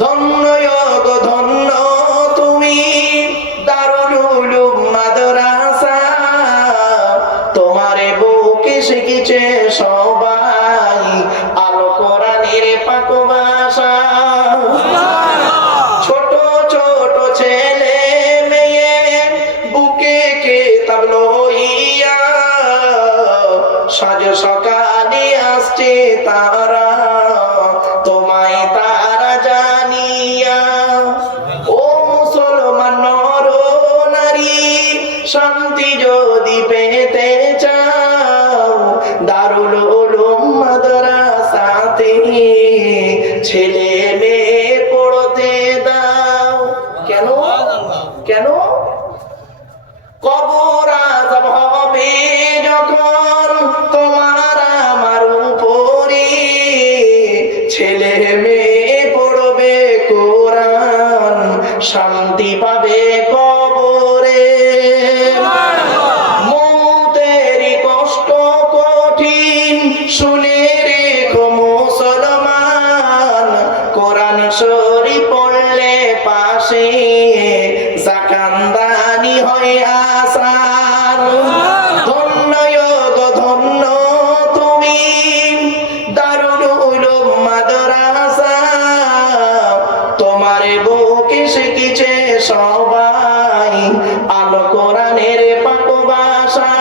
ধন্য গো ধন্য তুমি দারুল উলুম মাদ্রাসা, তোমারে বুকে শিখেছে সবাই আল কোরআনের পাক ভাষা। ছোট ছোট ছেলে মেয়ে বুকে কিতাব লইয়া সাজ সকালে আসছে তারা, তোমায় তারা জানিয়া। ও মুসলমান নর নারী, শান্তি যদি পেতে চাও দারুল উলুম মাদ্রাসাতে ছেলে মেয়ে পড়তে দাও। কেন কেন? কবর আযাব হবে যখন তোমার আমার উপরে, ছেলে মেয়ে পড়বে কোরআন শান্তি পাবে কবরে। মৌতের কষ্ট কঠিন শুনে রেখো মুসলমান, কোরআন শরীফ পড়লে পাশে জাকান্দানি হয় আসার। ধন্য গো ধন্য তুমি দারুল উলুম মাদ্রাসা, তোমার বুকে শিখেছে সবাই আল কোরআনের পাক ভাষা।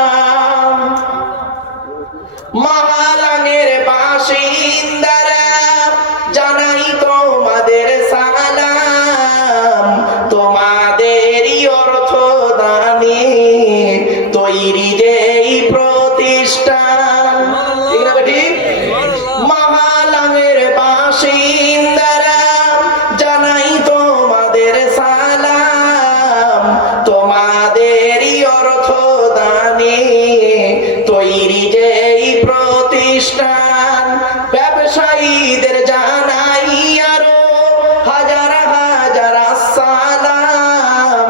মহারানের বাসিন্দারা জানাই তোমাদের সালাম, তোমাদেরই অর্থ দানে তৈরি যেই প্রতিষ্ঠান। ঠিক না ঠিক? মহারানের বাসিন্দারা জানাই তোমাদের সালাম, তোমাদেরই অর্থ দানে তৈরি যেই প্রতিষ্ঠান। ব্যবসায়ীদের জানাই আরো হাজার হাজার সালাম,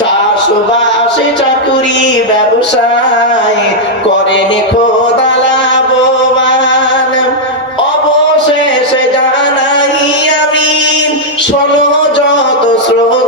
চাষবাসে চাকুরি ব্যবসায় করেন খোদা লাভবান। অবশেষে জানাই আমি শোনো যত শ্রোতা